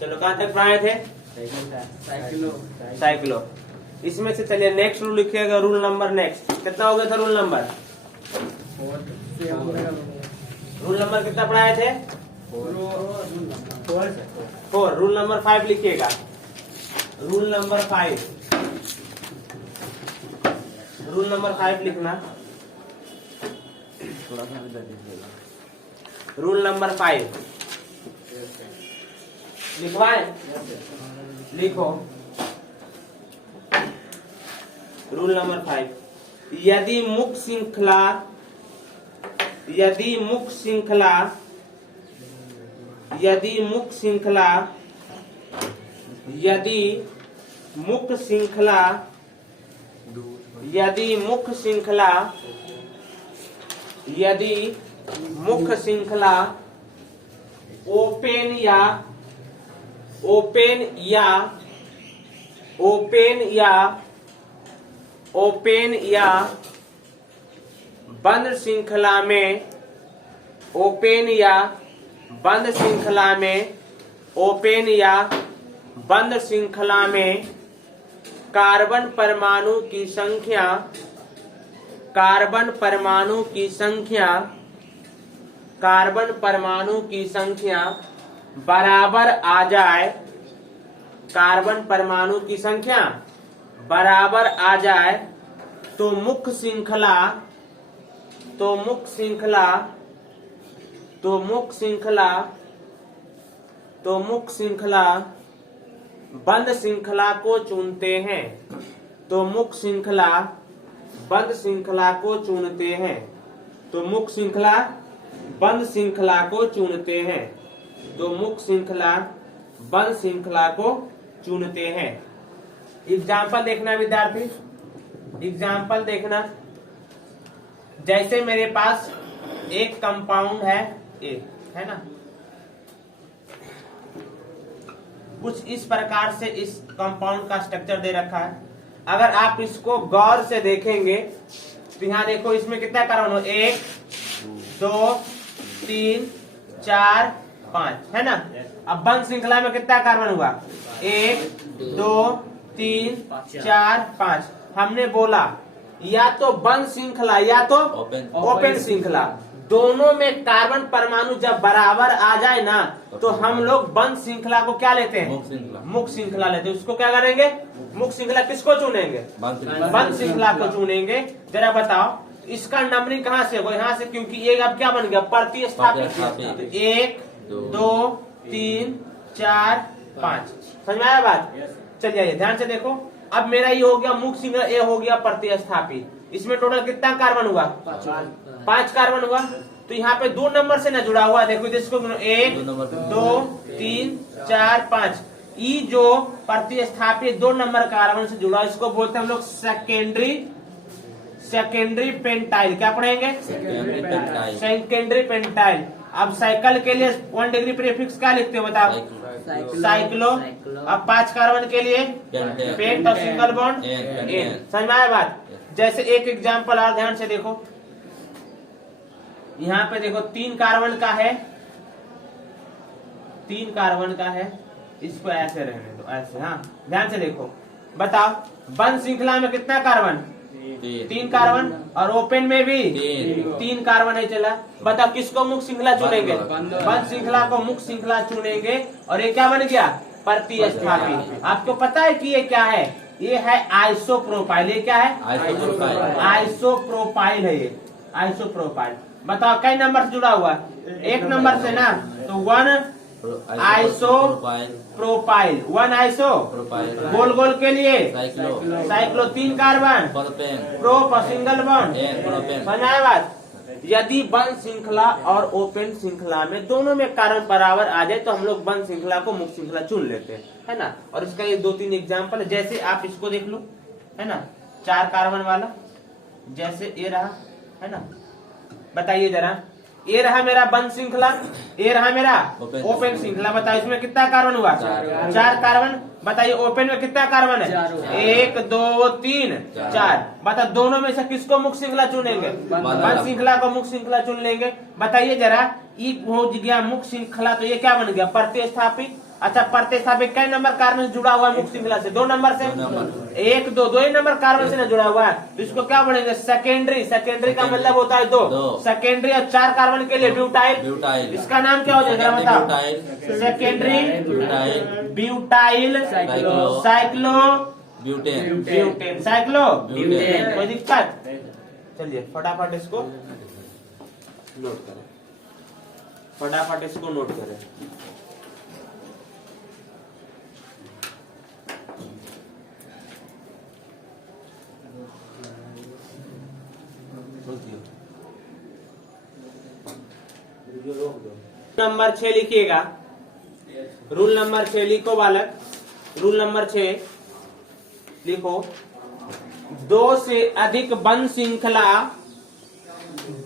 चलो कहाँ तक पढ़ाए थे? साइक्लो। इसमें से चलिए नेक्स्ट रूल लिखिएगा, रूल नंबर नेक्स्ट कितना हो गया था? रूल नंबर कितना पढ़ाए थे? 4। रूल नंबर 5 लिखिएगा। रूल नंबर 5 लिखना। रूल नंबर 5 लिखवाए? लिखो। रूल नंबर 5, यदि मुख्य श्रृंखला ओपन या बंद श्रृंखला में कार्बन परमाणु की संख्या बराबर आ जाए, तो मुख्य श्रृंखला बंद श्रृंखला को चुनते हैं। मुख्य श्रृंखला बंद श्रृंखला को चुनते हैं। एग्जाम्पल देखना विद्यार्थी, एग्जाम्पल देखना। जैसे मेरे पास एक कंपाउंड है ए, है ना, कुछ इस प्रकार से इस कंपाउंड का स्ट्रक्चर दे रखा है। अगर आप इसको गौर से देखेंगे तो यहाँ देखो इसमें कितना कार्बन हो, 1 2 3 4 5, है ना। अब बंद श्रृंखला में कितना कार्बन हुआ? 1 2 3 4 5। हमने बोला या तो बंद श्रृंखला या तो ओपन श्रृंखला, दोनों में कार्बन परमाणु जब बराबर आ जाए ना, तो हम लोग बंद श्रृंखला को क्या लेते हैं? मुख्य श्रृंखला लेते हैं। उसको क्या करेंगे? मुख्य श्रृंखला किसको चुनेंगे? बंद श्रृंखला को चुनेंगे। जरा बताओ इसका नंबरिंग कहाँ से होगा? यहाँ से, क्योंकि एक अब क्या बन गया? प्रतिस्थापित। 1 2 3 4 5। समझ में आया बात? चलिए ध्यान से देखो। अब मेरा ये हो गया मुख्य श्रृंखला, ये हो गया प्रतिस्थापित। इसमें टोटल कितना कार्बन हुआ? 5 कार्बन हुआ। तो यहाँ पे 2 नंबर से ना जुड़ा हुआ, देखो इसको 1 2 3 4 5। ई जो प्रतिस्थापित 2 नंबर कार्बन से जुड़ा, इसको बोलते हैं हम लोग सेकेंडरी पेंटाइल। क्या पढ़ेंगे? Secondary pentyl. अब साइकिल के लिए 1 डिग्री प्रीफिक्स क्या लिखते हो बताओ? साइक्लो। अब 5 कार्बन के लिए पेंट और सिंगल बॉन्ड एन। समझ में आया बात? जैसे एक एग्जांपल और ध्यान से देखो। यहाँ पे देखो 3 कार्बन का है, 3 कार्बन का है। इसको ऐसे रहने दो, ऐसे। हाँ ध्यान से देखो, बताओ बंद श्रृंखला में कितना कार्बन? 3 कार्बन, और ओपन में भी 3 कार्बन है। चला बताओ किसको मुख्य श्रृंखला चुनेंगे? बंद श्रृंखला को मुख्य श्रृंखला चुनेंगे। और ये क्या बन गया? प्रतिस्थापित। आपको पता है कि ये क्या है? ये है आइसोप्रोपाइल। ये क्या है? आइसोप्रोपाइल है ये, आइसोप्रोपाइल। बताओ कई नंबर से जुड़ा हुआ? 1 नंबर से ना, तो 1 आइसोप्रोपाइल। 1 आइसो गोल गोल के लिए साइक्लो 3 कार्बन प्रोप और सिंगल बॉन्ड। समझ आया बात? यदि बंद श्रृंखला और ओपन श्रृंखला में दोनों में कार्बन बराबर आ जाए, तो हम लोग बंद श्रृंखला को मुख्य श्रृंखला चुन लेते हैं, है ना। और इसका ये 2-3 एग्जाम्पल है। जैसे आप इसको देख लो, है ना, 4 कार्बन वाला, जैसे ये रहा, है ना। बताइए जरा, ये रहा मेरा बंद श्रृंखला, ये रहा मेरा ओपन श्रृंखला। बताओ इसमें कितना कार्बन हुआ? 4 कार्बन। बताइए ओपन में कितना कार्बन है? 1 2 3 4। बता दोनों में से किसको मुख्य श्रृंखला चुनेंगे? बंद श्रृंखला को मुख्य श्रृंखला चुन लेंगे। बताइए जरा, ई हो गया मुख्य श्रृंखला, तो ये क्या बन गया? प्रतिस्थापित। अच्छा, प्रतिस्थापित कई नंबर कार्बन से जुड़ा हुआ है मुख्य श्रृंखला से? 2 नंबर से। 1 2 2 ही नंबर कार्बन से ना जुड़ा हुआ है, तो इसको क्या बोलेंगे? सेकेंडरी। सेकेंडरी का मतलब होता है 2 सेकेंडरी। और 4 कार्बन के लिए ब्यूटाइल। इसका नाम क्या हो जाएगा? बताओ। Secondary butyl cyclo butane cyclo butane. कोई दिक्कत? चलिए फटाफट इसको नोट करें, फटाफट इसको नोट करें। नंबर 6 लिखिएगा। रूल नंबर 6 लिखो बालक। रूल नंबर 6 लिखो। 2 से अधिक बंद श्रृंखला,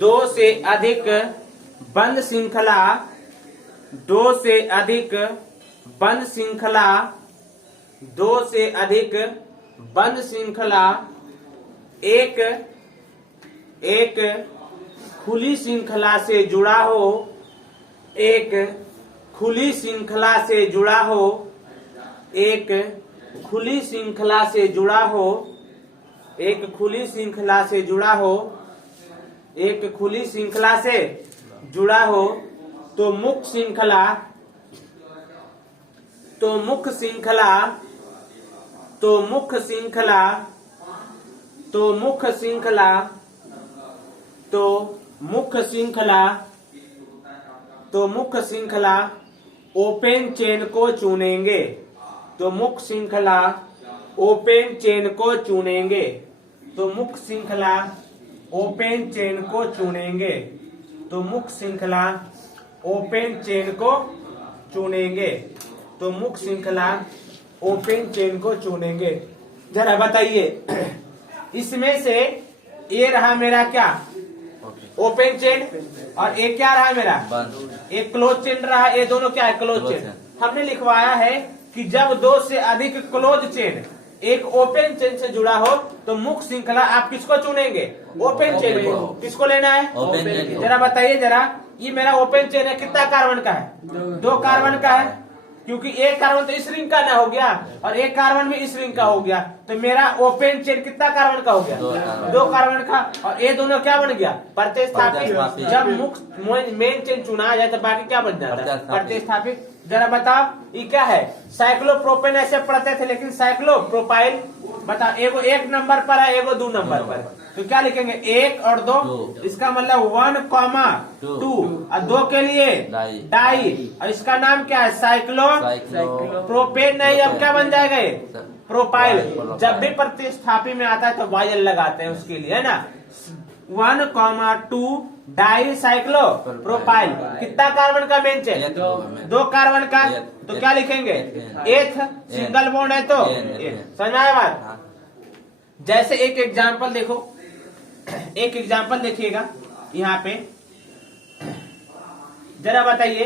2 से अधिक बंद श्रृंखला, 2 से अधिक बंद श्रृंखला, 2 से अधिक बंद श्रृंखला एक खुली श्रृंखला से जुड़ा हो, एक खुली श्रृंखला से जुड़ा हो, एक खुली श्रृंखला से जुड़ा हो, एक खुली श्रृंखला से जुड़ा हो, एक खुली श्रृंखला से जुड़ा हो, तो मुख्य श्रृंखला, तो मुख्य श्रृंखला, तो मुख्य श्रृंखला, तो मुख्य श्रृंखला, तो मुख्य श्रृंखला, तो मुख्य श्रृंखला ओपन चेन को चुनेंगे। तो मुख्य श्रृंखला ओपन चेन को चुनेंगे। तो मुख्य श्रृंखला ओपन चेन को चुनेंगे। तो मुख्य श्रृंखला ओपन चेन को चुनेंगे। तो मुख्य श्रृंखला ओपन चेन को चुनेंगे। जरा बताइए, इसमें से ये रहा मेरा क्या? Open chain. और एक क्या रहा मेरा? एक क्लोज चेन रहा। ये दोनों क्या है? Close chain. हमने लिखवाया है कि जब 2 से अधिक क्लोज चेन एक ओपन चेन से जुड़ा हो, तो मुख्य श्रृंखला आप किसको चुनेंगे? ओपन चेन को। किसको लेना है? जरा बताइए जरा, ये मेरा ओपन चेन है, कितना कार्बन का है? 2 कार्बन का है, क्योंकि एक कार्बन तो इस रिंग का ना हो गया और एक कार्बन भी इस रिंग का हो गया, तो मेरा ओपन चेन कितना कार्बन का हो गया? 2 कार्बन का। और ये दोनों क्या बन गया? प्रतिस्थापित। जब मुख्य मेन चेन चुना जाए तो बाकी क्या बन जाता है? प्रतिस्थापित। जरा बताओ, ये क्या है? साइक्लोप्रोपेन ऐसे पढ़ते थे, लेकिन साइक्लोप्रोपाइल बताओ। एगो 1 नंबर पर है, एगो 2 नंबर पर है, तो क्या लिखेंगे? 1 और 2। इसका मतलब 1,2 और 2 के लिए डाई। और इसका नाम क्या है? Cyclo propane. नहीं, अब क्या बन जाएगा? ये प्रोपाइल। जब भी प्रतिस्थापी में आता है तो वायल लगाते हैं उसके लिए, है ना? 1,2 डाई साइक्लो प्रोपाइल। कितना कार्बन का मेन चेन? 2 कार्बन का। तो क्या लिखेंगे? एथ सिंगल बॉन्ड है तो समझ में आया बात? जैसे एक एग्जांपल देखो, एक एग्जांपल देखिएगा यहाँ पे। जरा बताइए,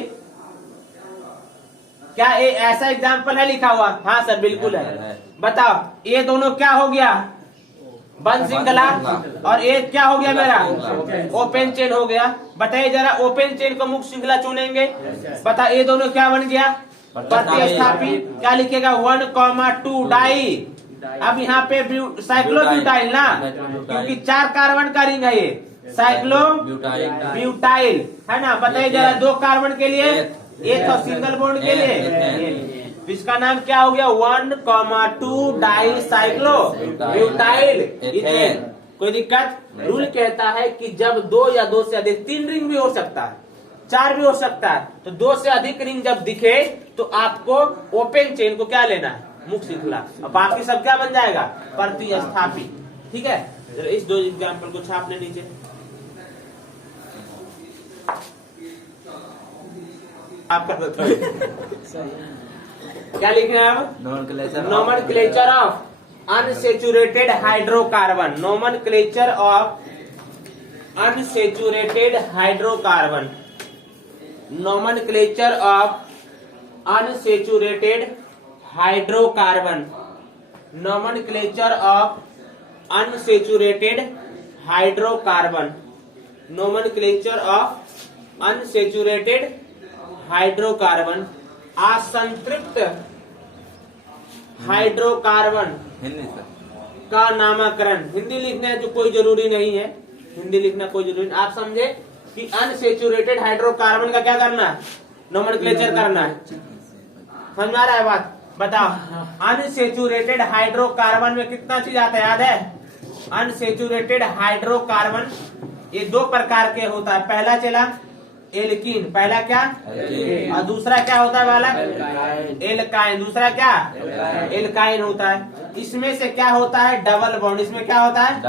क्या ये ऐसा एग्जांपल है लिखा हुआ? हाँ सर बिल्कुल है। बताओ, ये दोनों क्या हो गया? बंद श्रृंखला। और ये क्या हो गया मेरा? ओपन चेन हो गया। बताइए जरा, ओपन चेन को मुख्य श्रृंखला चुनेंगे। बता, ये दोनों क्या बन गया? प्रतिस्थापित। क्या लिखेगा? 1,2 डाई। अब यहाँ पे साइक्लोब्यूटाइल ना, क्योंकि 4 कार्बन का रिंग है ये। साइक्लो ब्यूटाइल है ना? बताइए जरा, 2 कार्बन के लिए, एक और सिंगल बॉन्ड के लिए, इसका नाम क्या हो गया? 1,2 डाई साइक्लो ब्यूटाइल इथेन। कोई दिक्कत? रूल कहता है कि जब 2 या 2 से अधिक, 3 रिंग भी हो सकता है, 4 भी हो सकता है, तो 2 से अधिक रिंग जब दिखे तो आपको ओपन चेन को क्या लेना है? मुख्य श्रृंखला। और बाकी सब क्या बन जाएगा? प्रतिस्थापित। ठीक है, इस 2 एग्जाम्पल को छाप ले नीचे। आपका क्या लिखना है अब? Nomenclature of unsaturated hydrocarbon. Nomenclature of unsaturated hydrocarbon. Nomenclature of unsaturated hydrocarbon, nomenclature of unsaturated hydrocarbon, nomenclature of unsaturated hydrocarbon, असंतृप्त हाइड्रोकार्बन का नामकरण। हिंदी लिखना है जो कोई जरूरी नहीं है, हिंदी लिखना कोई जरूरी नहीं। आप समझे कि अनसेचुरेटेड हाइड्रोकार्बन का क्या करना है, नोमेनक्लेचर करना है। समझ आ रहा है बात? बताओ, अनसेचुरेटेड हाइड्रोकार्बन में कितना चीज आता है, याद है? अनसेचुरेटेड हाइड्रोकार्बन ये दो प्रकार के होता है। पहला चला एल्कीन, पहला क्या, और दूसरा क्या होता है वाला, एल्काइन। दूसरा क्या, एल्काइन होता है। इसमें से क्या होता है, डबल बॉन्ड। इसमें क्या होता है,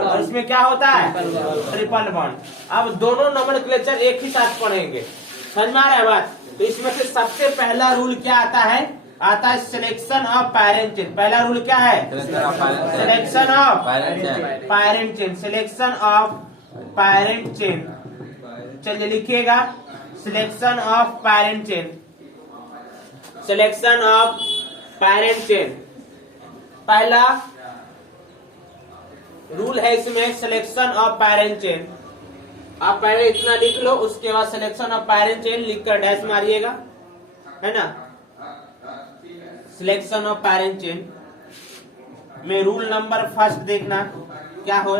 और इसमें क्या होता है, ट्रिपल बॉन्ड। अब दोनों नोमेनक्लेचर एक ही साथ पढ़ेंगे। समझ में आ रहा है बात? तो इसमें से सबसे पहला रूल क्या आता है, आता है सिलेक्शन ऑफ पैरेंट चेन। पहला रूल क्या है, selection of parent chain, selection of parent chain. चलिए लिखिएगा, selection of parent chain, selection of parent chain. पहला रूल है इसमें सिलेक्शन ऑफ पैरेंट चेन। आप पहले इतना लिख लो, उसके बाद सिलेक्शन ऑफ पैरेंट चेन लिखकर डैश मारिएगा, है ना। सिलेक्शन ऑफ पैरेंट चेन में रूल नंबर फर्स्ट देखना क्या हो,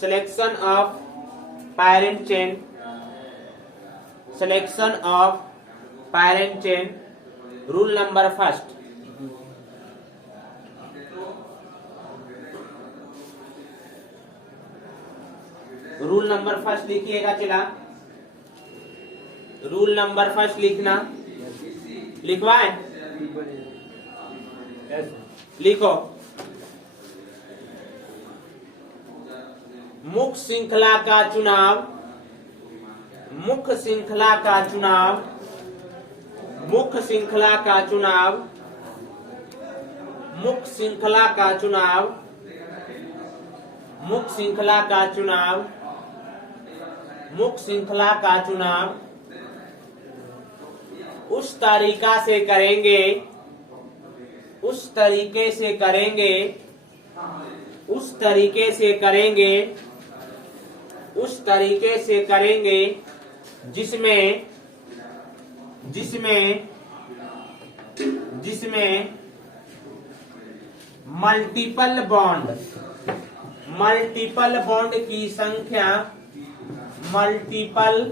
selection of parent chain, selection of parent chain, rule number first. Rule number first लिखिएगा, चला रूल नंबर फर्स्ट लिखना, लिखवाए, लिखो। मुख्य श्रृंखला का चुनाव, मुख्य श्रृंखला का चुनाव, मुख्य श्रृंखला का चुनाव, मुख्य श्रृंखला का चुनाव, मुख्य श्रृंखला का चुनाव, मुख्य श्रृंखला का चुनाव उस तरीका से करेंगे, उस तरीके से करेंगे, उस तरीके से करेंगे, उस तरीके से करेंगे जिसमें जिसमें जिसमें मल्टीपल बॉन्ड, मल्टीपल बॉन्ड की संख्या, मल्टीपल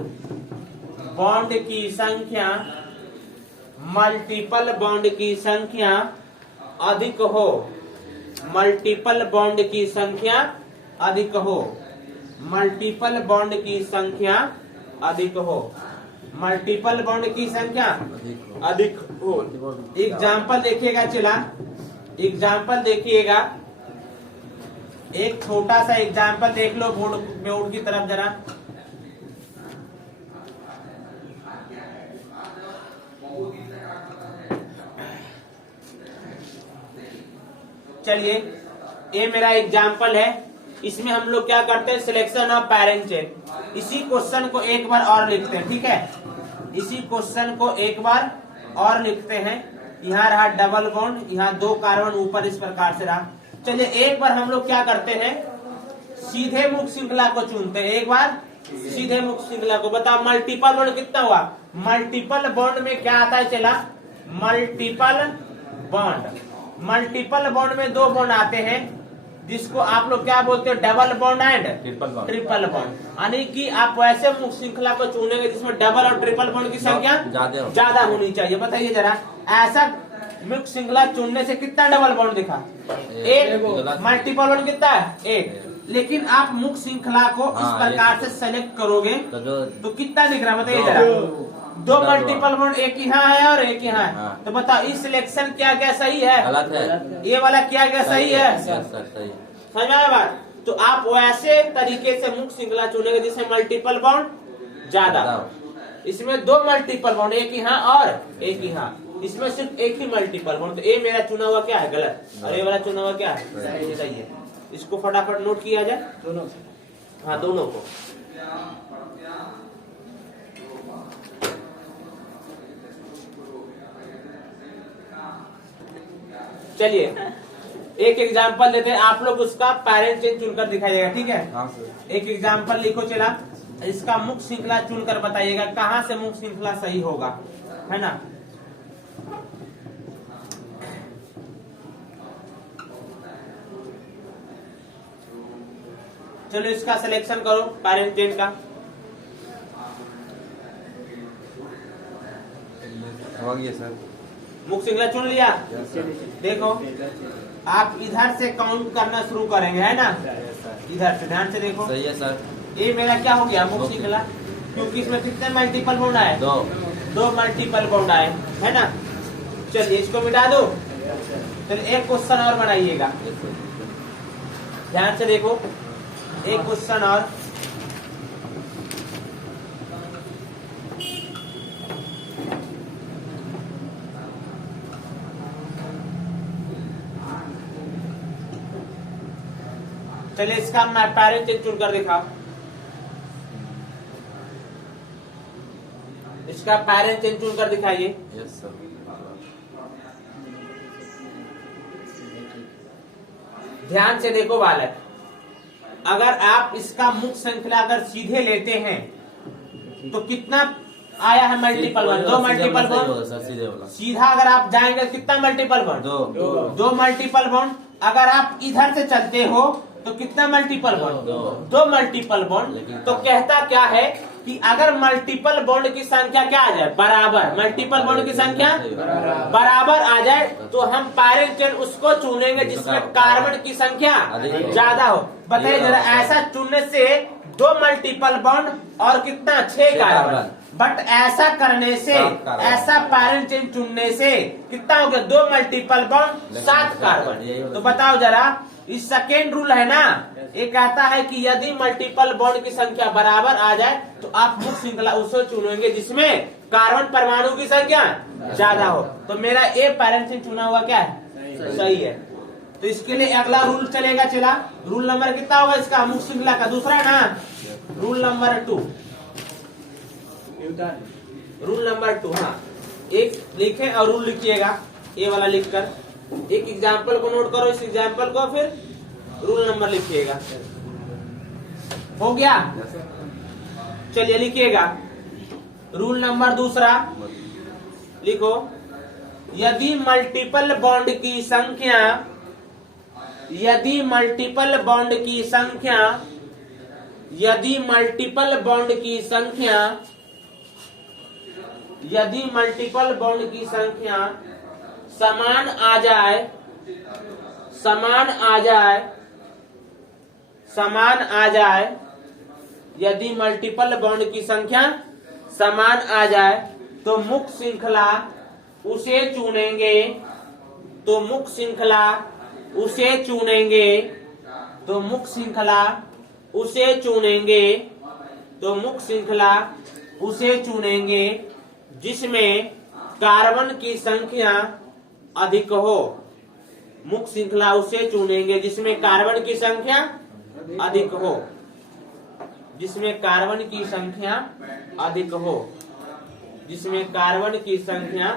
बॉन्ड की संख्या, मल्टीपल बॉन्ड की संख्या अधिक हो, मल्टीपल बॉन्ड की संख्या अधिक हो, मल्टीपल बॉन्ड की संख्या अधिक हो, मल्टीपल बॉन्ड की संख्या अधिक हो। एग्जाम्पल देखिएगा, चला एग्जाम्पल देखिएगा, एक छोटा सा एग्जाम्पल देख लो बोर्ड की तरफ जरा। चलिए, ये मेरा एग्जाम्पल है। इसमें हम लोग क्या करते हैं, सिलेक्शन ऑफ पैरेंट चेन। इसी क्वेश्चन को एक बार और लिखते हैं, ठीक है। इसी क्वेश्चन को एक बार और लिखते हैं। यहाँ रहा डबल बॉन्ड, यहाँ दो कार्बन ऊपर इस प्रकार से रहा। चलिए एक बार हम लोग क्या करते हैं, सीधे मुख्य श्रृंखला को चुनते हैं। एक बार सीधे मुख्य श्रृंखला को। बताओ मल्टीपल बॉन्ड कितना हुआ, मल्टीपल बॉन्ड में क्या आता है, चला मल्टीपल बॉन्ड। मल्टीपल बॉन्ड में दो बॉन्ड आते हैं जिसको आप लोग क्या बोलते हो, double bond and triple bond. यानी कि आप वैसे मुख्य श्रृंखला को चुनेंगे जिसमें डबल और ट्रिपल बॉन्ड की संख्या ज्यादा होनी चाहिए। बताइए जरा, ऐसा मुख्य श्रृंखला चुनने से कितना डबल बॉन्ड दिखा, एक। मल्टीपल बॉन्ड कितना है, एक। लेकिन आप मुख्य श्रृंखला को इस प्रकार से सेलेक्ट करोगे तो कितना दिख रहा है, बताइए जरा। दो मल्टीपल बॉन्ड, एक यहाँ है और एक यहाँ है। तो बताओ इस सिलेक्शन क्या क्या सही है, गलत है। ये वाला क्या क्या सही है, समझ में आया बात। तो आप वैसे तरीके से मुख्य श्रृंखला चुनेंगे जिसमें मल्टीपल बॉन्ड ज्यादा। इसमें दो मल्टीपल बॉन्ड, एक यहाँ और एक यहाँ, इसमें सिर्फ एक ही मल्टीपल बॉन्ड। तो ये मेरा चुना हुआ क्या है, गलत, और ये वाला चुना हुआ क्या है, सही है। इसको फटाफट नोट किया जाए, दोनों, हाँ दोनों को। चलिए एक एग्जाम्पल देते हैं, आप लोग उसका पैरेंट चेन चुनकर दिखाइएगा, ठीक है। हाँ सर। एक एग्जाम्पल लिखो चला, इसका मुख्य श्रृंखला चुनकर बताइएगा कहाँ से मुख्य श्रृंखला सही होगा, है ना। चलो इसका सिलेक्शन करो पैरेंट चेन का। हो गया सर। मुख्य श्रृंखला चुन लिया। देखो आप इधर से काउंट करना शुरू करेंगे, है ना, इधर से ध्यान से देखो। सही है सर। ये मेरा क्या हो गया मुख्य श्रृंखला, क्योंकि इसमें कितने मल्टीपल बॉन्ड आए, दो मल्टीपल बॉन्ड आए, है ना। चलिए इसको मिटा दो। चलिए एक क्वेश्चन और बनाइएगा, ध्यान से देखो, एक क्वेश्चन और। चलिए इसका मैं पैरेंट चेन चुनकर दिखाओ, इसका पैरेंट चेन चुनकर दिखाइए। Yes sir. ध्यान से देखो बालक, अगर आप इसका मुख्य श्रृंखला अगर सीधे लेते हैं तो कितना आया है मल्टीपल वन, दो मल्टीपल बॉन्ड। सीधा अगर आप जाएंगे कितना मल्टीपल बॉन्ड, दो मल्टीपल बॉन्ड। अगर आप इधर से चलते हो तो कितना मल्टीपल बॉन्ड, दो मल्टीपल बॉन्ड। तो कहता क्या है कि अगर मल्टीपल बॉन्ड की संख्या क्या आ जाए, बराबर, मल्टीपल बॉन्ड की संख्या बराबर आ जाए तो हम पैरेंट चेन उसको चुनेंगे जिसमें कार्बन की संख्या ज्यादा हो। बताइए जरा, ऐसा चुनने से दो मल्टीपल बॉन्ड और कितना 6 कार्बन, बट ऐसा करने से, ऐसा पैरेंट चेन चुनने से कितना हो गया, दो मल्टीपल बॉन्ड 7 कार्बन। तो बताओ जरा, इस सेकेंड रूल है ना, ये कहता है कि यदि मल्टीपल बॉन्ड की संख्या बराबर आ जाए तो आप मुख्य श्रृंखला उसे चुनेंगे जिसमें कार्बन परमाणु की संख्या ज्यादा हो। तो मेरा ए पैरेंट चेन चुना हुआ क्या है, सही है। तो इसके लिए अगला रूल चलेगा, चला रूल नंबर कितना होगा इसका, मुख्य श्रृंखला का दूसरा ना, रूल नंबर 2, रूल नंबर 2। हाँ, एक लिखे और रूल लिखिएगा, ये वाला लिखकर एक एग्जाम्पल को नोट करो, इस एग्जाम्पल को फिर रूल नंबर लिखिएगा। हो गया, चलिए लिखिएगा रूल नंबर दूसरा, लिखो, यदि मल्टीपल बॉन्ड की संख्या, यदि मल्टीपल बॉन्ड की संख्या, यदि मल्टीपल बॉन्ड की संख्या, यदि मल्टीपल बॉन्ड की संख्या समान आ जाए, समान आ जाए, समान आ जाए, यदि मल्टीपल बॉन्ड की संख्या समान आ जाए तो मुख्य श्रृंखला उसे चुनेंगे, तो मुख्य श्रृंखला उसे चुनेंगे, तो मुख्य श्रृंखला उसे चुनेंगे, तो मुख्य श्रृंखला उसे चुनेंगे जिसमें कार्बन की संख्या अधिक हो। मुख्य श्रृंखला उसे चुनेंगे जिसमें कार्बन की संख्या अधिक हो, जिसमें कार्बन की संख्या अधिक हो, जिसमें कार्बन की संख्या